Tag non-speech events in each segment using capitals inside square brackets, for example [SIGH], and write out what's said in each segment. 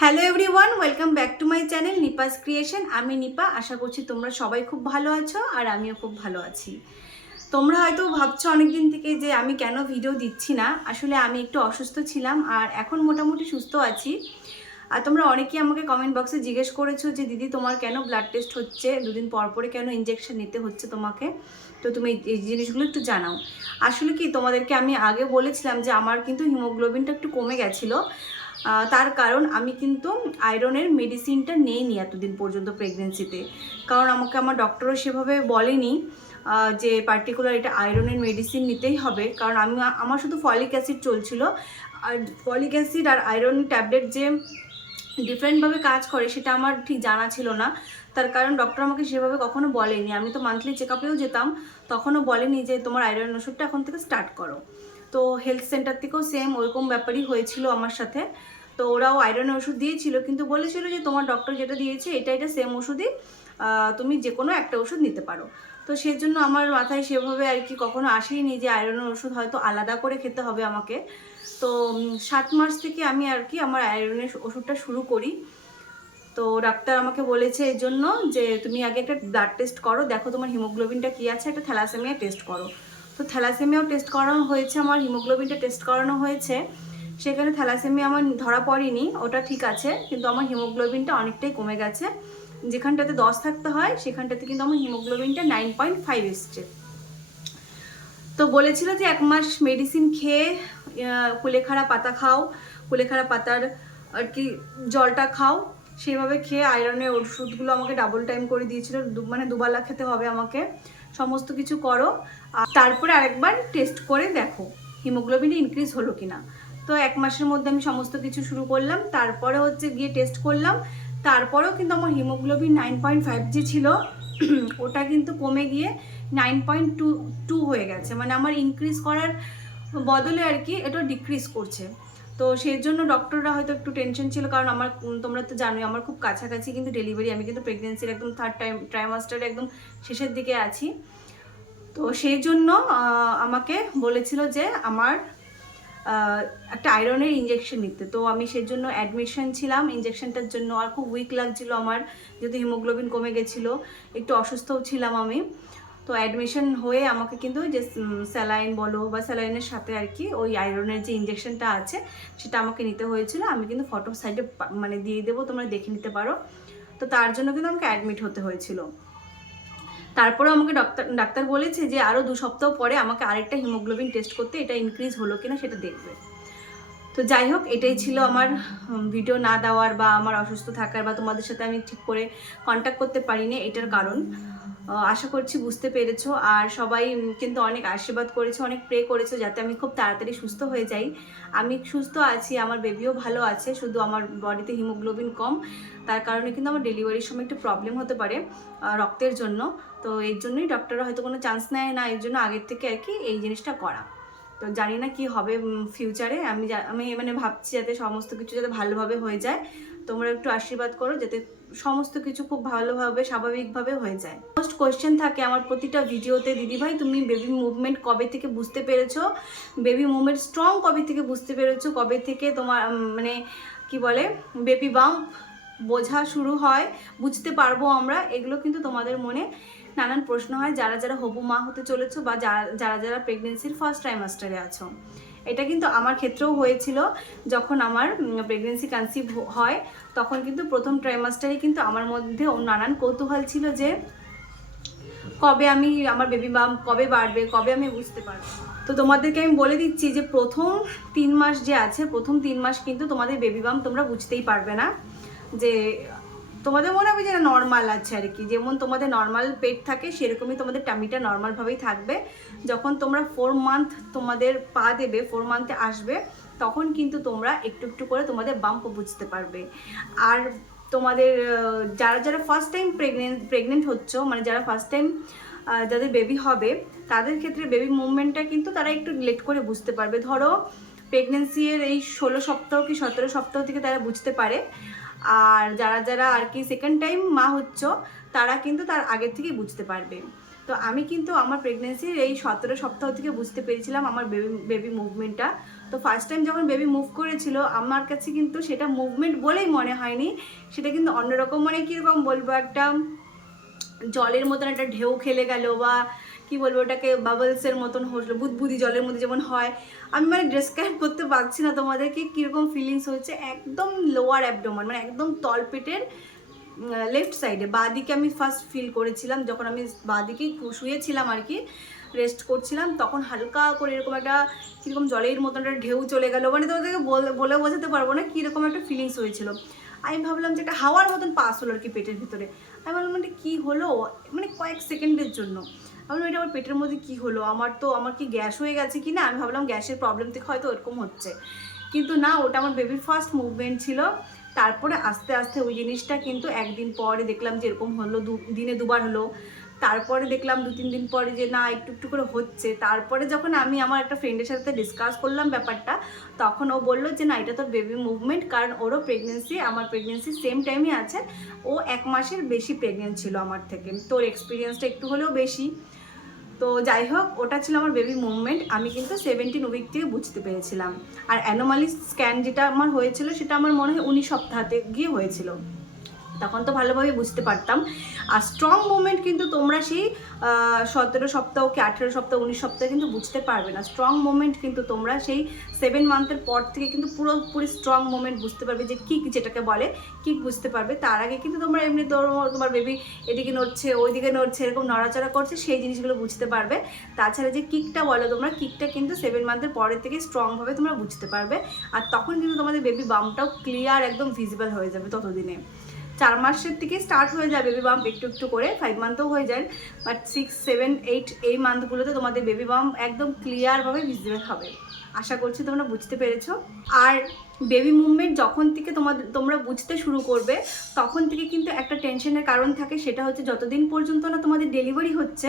Hello everyone welcome back to my channel Nipa's creation আমি নিপা, আশা করছি তোমরা সবাই খুব ভালো আছো আর আমিও খুব ভালো আছি। তোমরা হয়তো ভাবছ অনেকদিন থেকে যে আমি কেন ভিডিও দিচ্ছি না। আসলে আমি একটু অসুস্থ ছিলাম আর এখন মোটামুটি সুস্থ আছি। আর তোমরা অনেকেই আমাকে কমেন্ট বক্সে জিজ্ঞেস করেছ যে, দিদি, তোমার কেন ব্লাড টেস্ট হচ্ছে? দুদিন পর পরে কেন ইঞ্জেকশন নিতে হচ্ছে তোমাকে? তো তুমি এই- জিনিসগুলো একটু জানাও। আসলে কি তোমাদেরকে আমি আগে বলেছিলাম যে, আমার কিন্তু হিমোগ্লোবিনটা একটু কমে গেছিল। তার কারণ আমি কিন্তু আয়রনের মেডিসিনটা নেইনি এতদিন পর্যন্ত প্রেগনেন্সিতে কারণ আমাকে আমার ডক্টরও সেভাবে বলেনি যে পার্টিকুলার এটা আয়রনের মেডিসিন নিতেই হবে। কারণ আমি, আমার শুধু ফলিক অ্যাসিড চলছিল। আর ফলিক অ্যাসিড আর আয়রন ট্যাবলেট যে ডিফারেন্টভাবে কাজ করে, সেটা আমার ঠিক জানা ছিল না। তার কারণ ডক্টর আমাকে সেভাবে কখনো বলেনি। আমি তো মান্থলি চেক আপেও যেতাম, তখনও বলেনি যে তোমার আয়রন ওষুধটা এখন থেকে স্টার্ট করো। তো হেলথ সেন্টার থেকেও সেম ওরকম ব্যাপারই হয়েছিল আমার সাথে। তো ওরাও আয়রনের ওষুধ দিয়েছিল, কিন্তু বলেছিল যে তোমার ডক্টর যেটা দিয়েছে, এটা এটা সেম ওষুধই তুমি যে কোনো একটা ওষুধ নিতে পারো। তো সেই জন্য আমার মাথায় সেভাবে আর কি কখনো আসেনি যে আয়রনের ওষুধ হয়তো আলাদা করে খেতে হবে আমাকে। তো সাত মাস থেকে আমি আর কি আমার আয়রনের ওষুধটা শুরু করি। তো ডাক্তার আমাকে বলেছে এই জন্য যে, তুমি আগে একটা ব্লাড টেস্ট করো, দেখো তোমার হিমোগ্লোবিনটা কী আছে, একটা থ্যালাসেমিয়া টেস্ট করো। তো থ্যালাসেমিয়াও টেস্ট করানো হয়েছে, আমার হিমোগ্লোবিনটা টেস্ট করানো হয়েছে। সেখানে থ্যালাসেমিয়া আমার ধরা পড়েনি, ওটা ঠিক আছে, কিন্তু আমার হিমোগ্লোবিনটা অনেকটাই কমে গেছে। যেখানটাতে দশ থাকতে হয়, সেখানটাতে কিন্তু আমার হিমোগ্লোবিনটা নাইন পয়েন্ট ফাইভ এসছে। তো বলেছিল যে এক মাস মেডিসিন খেয়ে কুলেখাড়া পাতা খাও, কুলেখাড়া পাতার আর কি জলটা খাও, সেইভাবে খেয়ে আয়রনের ওষুধগুলো আমাকে ডাবল টাইম করে দিয়েছিল মানে দুবেলা খেতে হবে আমাকে। সমস্ত কিছু করো, আর তারপরে আরেকবার টেস্ট করে দেখো হিমোগ্লোবিন ইনক্রিজ হলো কিনা। তো এক মাসের মধ্যে আমি সমস্ত কিছু শুরু করলাম, তারপরে হচ্ছে গিয়ে টেস্ট করলাম, তারপরেও কিন্তু আমার haemoglobin nine point five g ছিল, [CLEARS THROAT] ওটা কিন্তু কমে গিয়ে নাইন পয়েন্ট টু টু হয়ে গেছে। মানে আমার ইনক্রিজ করার বদলে আর কি এটা ডিক্রিজ করছে। তো সেই জন্য ডক্টররা হয়তো একটু টেনশন ছিল, কারণ আমার তোমরা তো জানোই আমার খুব কাছাকাছি কিন্তু ডেলিভারি আমি কিন্তু প্রেগনেন্সির একদম থার্ড টাইম ট্রাইমাস্টারে একদম শেষের দিকে আছি। তো সেই জন্য আমাকে বলেছিল যে আমার একটা আয়রনের ইঞ্জেকশন নিতে। তো আমি সেই জন্য অ্যাডমিশন ছিলাম ইঞ্জেকশনটার জন্য। আর খুব উইক লাগছিল আমার, যেহেতু হিমোগ্লোবিন কমে গেছিল, একটু অসুস্থও ছিলাম আমি। তো অ্যাডমিশন হয়ে আমাকে কিন্তু যে স্যালাইন বলো বা স্যালাইনের সাথে আর কি ওই আয়রনের যে ইঞ্জেকশনটা আছে, সেটা আমাকে নিতে হয়েছিল। আমি কিন্তু ফটো সাইডে মানে দিয়ে দেবো, তোমরা দেখে নিতে পারো। তো তার জন্য কিন্তু আমাকে অ্যাডমিট হতে হয়েছিল। তারপরে আমাকে ডাক্তার ডাক্তার বলেছে যে আরও দু সপ্তাহ পরে আমাকে আরেকটা হিমোগ্লোবিন টেস্ট করতে এটা ইনক্রিজ হলো কিনা সেটা দেখবে। তো যাই হোক, এটাই ছিল আমার ভিডিও না দেওয়ার বা আমার অসুস্থ থাকার বা তোমাদের সাথে আমি ঠিক করে কন্ট্যাক্ট করতে পারিনি, এটার কারণ। আশা করছি বুঝতে পেরেছ। আর সবাই কিন্তু অনেক আশীর্বাদ করেছে, অনেক প্রে করেছ যাতে আমি খুব তাড়াতাড়ি সুস্থ হয়ে যাই। আমি সুস্থ আছি, আমার বেবিও ভালো আছে, শুধু আমার বডিতে হিমোগ্লোবিন কম। তার কারণে কিন্তু আমার ডেলিভারির সময় একটু প্রবলেম হতে পারে রক্তের জন্য। তো এর জন্যই ডক্টররা হয়তো কোনো চান্স নেয় না, এর জন্য আগের থেকে আর কি এই জিনিসটা করা। তো জানি না কি হবে ফিউচারে আমি আমি মানে ভাবছি যাতে সমস্ত কিছু যাতে ভালোভাবে হয়ে যায়। তোমরা একটু আশীর্বাদ করো যাতে সমস্ত কিছু খুব ভালোভাবে, স্বাভাবিকভাবে হয়ে যায়। ফার্স্ট কোয়েশ্চেন থাকে আমার প্রতিটা ভিডিওতে, দিদিভাই, তুমি বেবি মুভমেন্ট কবে থেকে বুঝতে পেরেছ? বেবি মুভমেন্ট স্ট্রং কবে থেকে বুঝতে পেরেছ? কবে থেকে তোমার মানে কি বলে বেবি বাম্প বোঝা শুরু হয়? বুঝতে পারব আমরা। এগুলো কিন্তু তোমাদের মনে নানান প্রশ্ন হয়। যারা যারা হবু মা হতে চলেছো বা যারা যারা যারা প্রেগনেন্সির ফার্স্ট ট্রাইমাস্টারে আছো। এটা কিন্তু আমার ক্ষেত্রেও হয়েছিল। যখন আমার প্রেগনেন্সি কনসিভ হয়, তখন কিন্তু প্রথম ট্রাইমাস্টারে কিন্তু আমার মধ্যে নানান কৌতূহল ছিল যে, কবে আমি আমার বেবি বাম কবে বাড়বে, কবে আমি বুঝতে পারব। তো তোমাদেরকে আমি বলে দিচ্ছি যে, প্রথম তিন মাস যে আছে, প্রথম তিন মাস কিন্তু তোমাদের বেবি বাম তোমরা বুঝতেই পারবে না যে তোমাদের মনে হবে যে নর্মাল আছে আর কি। যেমন তোমাদের নর্মাল পেট থাকে, সেরকমই তোমাদের টামিটা নর্মালভাবেই থাকবে। যখন তোমরা ফোর মান্থ তোমাদের পা দেবে ফোর মান্থে আসবে, তখন কিন্তু তোমরা একটু একটু করে তোমাদের বাম্প বুঝতে পারবে। আর তোমাদের যারা যারা ফার্স্ট টাইম প্রেগনেন্ট প্রেগনেন্ট হচ্ছ মানে যারা ফার্স্ট টাইম যাদের বেবি হবে, তাদের ক্ষেত্রে বেবি মুভমেন্টটা কিন্তু তারা একটু লেট করে বুঝতে পারবে। ধরো প্রেগনেন্সি এর এই ষোলো সপ্তাহ কি সতেরো সপ্তাহ থেকে তারা বুঝতে পারে। আর যারা যারা আর কি সেকেন্ড টাইম মা হচ্ছ, তারা কিন্তু তার আগের থেকেই বুঝতে পারবে। তো আমি কিন্তু আমার প্রেগনেন্সির এই সতেরো সপ্তাহ থেকে বুঝতে পেরেছিলাম আমার বেবি বেবি মুভমেন্টটা তো ফার্স্ট টাইম যখন বেবি মুভ করেছিল, আমার কাছে কিন্তু সেটা মুভমেন্ট বলেই মনে হয়নি। সেটা কিন্তু অন্যরকম মানে কীরকম বলব একটা, জলের মতন একটা ঢেউ খেলে গেল বা কি বলব, ওটাকে বাবলসের মতন হলো বুদবুদি জলের মধ্যে যেমন হয়। আমি মানে ডেসক্রাইব করতে পারছি না তোমাদেরকে কীরকম ফিলিংস হচ্ছে একদম লোয়ার অ্যাবডোমান মানে একদম তলপেটের লেফট সাইডে বাঁদিকে আমি ফার্স্ট ফিল করেছিলাম, যখন আমি বাঁদিকেই শুয়েছিলাম আর কি রেস্ট করছিলাম, তখন হালকা করে এরকম একটা কীরকম জলের মতন একটা ঢেউ চলে গেল। মানে তোমাদেরকে বলে বলে বোঝাতে পারব না কীরকম একটা ফিলিংস হয়েছিল। আমি ভাবলাম যে একটা হাওয়ার মতন পাস হলো আর কি পেটের ভিতরে। আমি ভাবলাম মানে কী হলো? মানে কয়েক সেকেন্ডের জন্য। আমি বললাম, এটা আমার পেটের মধ্যে কি হলো? আমার তো আমার কি গ্যাস হয়ে গেছে কি না? আমি ভাবলাম গ্যাসের প্রবলেম থেকে হয়তো ওরকম হচ্ছে। কিন্তু না ওটা আমার বেবির ফার্স্ট মুভমেন্ট ছিল। তারপরে আস্তে আস্তে ওই জিনিসটা কিন্তু একদিন পরে দেখলাম যে এরকম হলো দিনে দুবার হলো। তারপরে দেখলাম দু তিন দিন পরে যে না একটু একটু করে হচ্ছে। তারপরে যখন আমি আমার একটা ফ্রেন্ডের সাথে ডিসকাস করলাম ব্যাপারটা তখন ও বলল যে না এটা তোর বেবি মুভমেন্ট কারণ ওরও প্রেগনেন্সি আমার প্রেগনেন্সি সেম টাইমে আছে। ও এক মাসের বেশি প্রেগনেন্ট ছিল আমার থেকে। তোর এক্সপিরিয়েন্সটা একটু হলেও বেশি। তো যাই হোক, ওটা ছিল আমার বেবি মুভমেন্ট আমি কিন্তু সেভেন্টিন উইক থেকে বুঝতে পেরেছিলাম। আর অ্যানোমালি স্ক্যান যেটা আমার হয়েছিল, সেটা আমার মনে হয় উনিশ সপ্তাহতে গিয়ে হয়েছিল। তখন তো ভালোভাবে বুঝতে পারতাম। আর স্ট্রং মুভমেন্ট কিন্তু তোমরা সেই সতেরো সপ্তাহ কি আঠেরো সপ্তাহ, উনিশ সপ্তাহে কিন্তু বুঝতে পারবে না। স্ট্রং মুভমেন্ট কিন্তু তোমরা সেই সেভেন মান্থের পর থেকে কিন্তু পুরোপুরি স্ট্রং মুভমেন্ট বুঝতে পারবে যে কিক যেটাকে বলে কিক বুঝতে পারবে। তার আগে কিন্তু তোমরা এমনি তোমার বেবি এদিকে নড়ছে, ওইদিকে নড়ছে, এরকম নড়াচড়া করছে, সেই জিনিসগুলো বুঝতে পারবে। তাছাড়া যে কিকটা বলো তোমরা কিকটা কিন্তু সেভেন মান্থের পরের থেকে স্ট্রংভাবে তোমরা বুঝতে পারবে। আর তখন কিন্তু তোমাদের বেবি বামটাও ক্লিয়ার একদম ভিজিবল হয়ে যাবে ততদিনে। চার মাসের থেকে স্টার্ট হয়ে যায় বেবি বাম্প একটু একটু করে ফাইভ মান্থও হয়ে যায় বাট সিক্স সেভেন এইট এই মান্থগুলোতে তোমাদের বেবি বাম্প একদম ক্লিয়ারভাবে ভিজিবল হবে। আশা করছি তোমরা বুঝতে পেরেছ। আর বেবি মুভমেন্ট যখন থেকে তোমাদের তোমরা বুঝতে শুরু করবে, তখন থেকে কিন্তু একটা টেনশনের কারণ থাকে, সেটা হচ্ছে যতদিন পর্যন্ত না তোমাদের ডেলিভারি হচ্ছে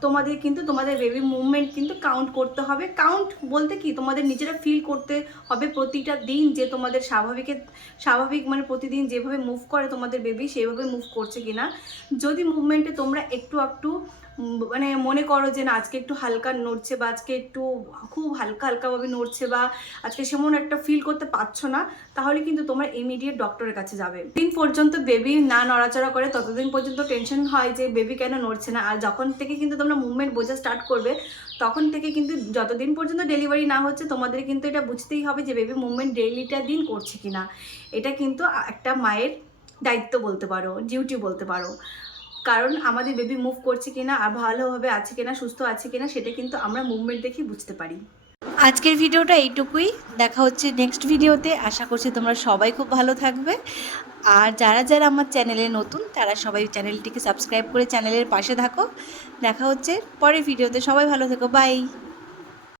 তোমাদের কিন্তু তোমাদের বেবি মুভমেন্ট কিন্তু কাউন্ট করতে হবে। কাউন্ট বলতে কি? তোমাদের নিজেরা ফিল করতে হবে প্রতিটা দিন যে তোমাদের স্বাভাবিকের স্বাভাবিক মানে প্রতিদিন যেভাবে মুভ করে তোমাদের বেবি সেভাবে মুভ করছে কিনা। যদি মুভমেন্টে তোমরা একটু একটু মানে মনে করো যে না, আজকে একটু হালকা নড়ছে বা আজকে একটু খুব হালকা হালকাভাবে নড়ছে বা আজকে সেমন একটা ফিল করতে পারছ না, তাহলে কিন্তু তোমার ইমিডিয়েট ডক্টরের কাছে যাবে। দিন পর্যন্ত বেবি না নড়াচড়া করে, ততদিন পর্যন্ত টেনশন হয় যে বেবি কেন নড়ছে না। আর যখন থেকে কিন্তু তোমরা মুভমেন্ট বোঝা স্টার্ট করবে, তখন থেকে কিন্তু যতদিন পর্যন্ত ডেলিভারি না হচ্ছে, তোমাদের কিন্তু এটা বুঝতেই হবে যে বেবি মুভমেন্ট ডেইলিটা দিন করছে কিনা। এটা কিন্তু একটা মায়ের দায়িত্ব বলতে পারো ডিউটি বলতে পারো। কারণ আমাদের বেবি মুভ করছে কিনা আর ভালোভাবে আছে কিনা, সুস্থ আছে কিনা, সেটা কিন্তু আমরা মুভমেন্ট দেখে বুঝতে পারি। আজকের ভিডিওটা এইটুকুই। দেখা হচ্ছে নেক্সট ভিডিওতে। আশা করছি তোমরা সবাই খুব ভালো থাকবে। আর যারা যারা আমার চ্যানেলে নতুন, তারা সবাই চ্যানেলটিকে সাবস্ক্রাইব করে চ্যানেলের পাশে থাকো। দেখা হচ্ছে পরের ভিডিওতে। সবাই ভালো থেকো। বাই